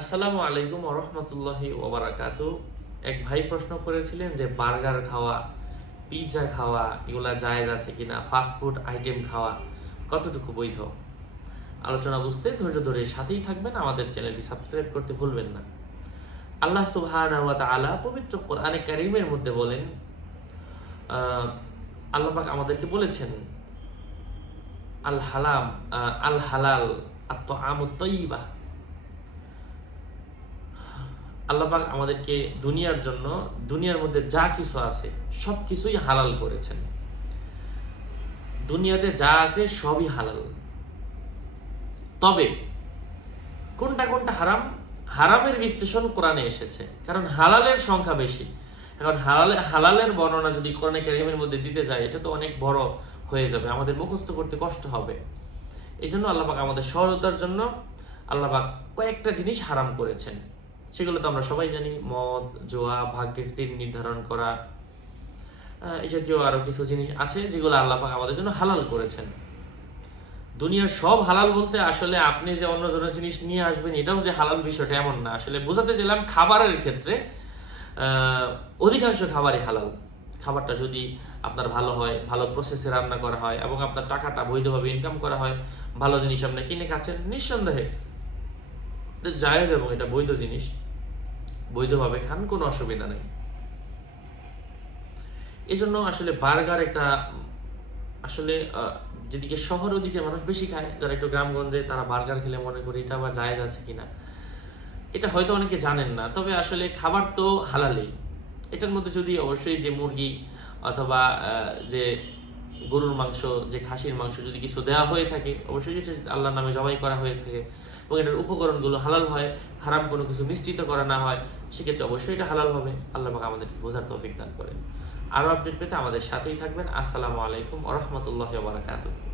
আসসালামু আলাইকুম রহমতুল্লাহি ওবরাকাতু এক ভাই প্রশ্ন করেছিলেন যে বার্গার খাওয়া পিৎজা খাওয়া এগুলা জায়েজ আছে কিনা ফাস্ট ফুড আইটেম খাওয়া কতটুকু বৈধ? আলোচনা বুঝতে ধৈর্য ধরে সাথেই থাকবেন আমাদের চ্যানেলটি সাবস্ক্রাইব করতে ভুলবেন না। আল্লাহ সুবহানাহু ওয়া তাআলা পবিত্র কোরআনে কারীমের মধ্যে বলেন আহ, আল্লাহ পাক আমাদেরকে বলেছেন আল হালাম আল হালাল আত্ম আমত তৈবা আল্লাপাক আমাদেরকে দুনিয়ার জন্য, দুনিয়ার মধ্যে যা কিছু আছে সব কিছুই হালাল করেছেন। দুনিয়াতে যা আছে সবই হালাল। তবে কোনটা কোনটা হারাম? হারামের বিশ্লেষণ কোরআনে এসেছে। কারণ হালালের সংখ্যা বেশি। এখন হালালে, হালালের বর্ণনা যদি কোরআনে কারিমের মধ্যে দিতে যায়, এটা তো অনেক বড় হয়ে যাবে। আমাদের মুখস্থ করতে কষ্ট হবে। এই জন্য আল্লাপাক আমাদের সহজতার জন্য আল্লাপাক কয়েকটা জিনিস হারাম করেছেন। সেগুলো তো আমরা সবাই জানি, মদ, জোয়া, ভাগ্যের দিন নির্ধারণ করা এই জাতীয় আরও কিছু জিনিস আছে যেগুলো আল্লাহ পাক আমাদের জন্য হালাল করেছেন। দুনিয়ার সব হালাল বলতে আসলে আপনি যে অন্য জনের জিনিস নিয়ে আসবেন, এটাও যে হালাল বিষয়টা এমন না। আসলে বোঝাতে চাইলাম খাবারের ক্ষেত্রে অধিকাংশ খাবারই হালাল। খাবারটা যদি আপনার ভালো হয়, ভালো প্রসেসে রান্না করা হয় এবং আপনার টাকাটা বৈধভাবে ইনকাম করা হয়, ভালো জিনিস আপনি কিনে খাচ্ছেন, নিঃসন্দেহে এটা জায়েজ এবং এটা বৈধ জিনিস। বৈধভাবে খান, কোনো অসুবিধা নেই। এই জন্য আসলে বার্গার একটা, আসলে যেদিকে শহর ওদিকে মানুষ বেশি খায়, যারা একটু গ্রামগঞ্জে তারা বার্গার খেলে মনে করি এটা আবার জায়েজ আছে কিনা। এটা হয়তো অনেকে জানেন না, তবে আসলে খাবার তো হালালেই। এটার মধ্যে যদি অবশ্যই যে মুরগি অথবা যে গরুর মাংস, যে খাসির মাংস যদি কিছু দেওয়া হয়ে থাকে, অবশ্যই যেটা আল্লাহর নামে জবাই করা হয়ে থাকে এবং এটার উপকরণগুলো হালাল হয়, হারাম কোনো কিছু মিশ্রিত করা না হয়, সেক্ষেত্রে অবশ্যই এটা হালাল হবে। আল্লাহ পাক আমাদের বোঝার তৌফিক দান করেন। আরও আপডেট পেতে আমাদের সাথেই থাকবেন। আসসালামু আলাইকুম আ রহমতুল্লাহ বারাকাতুহ।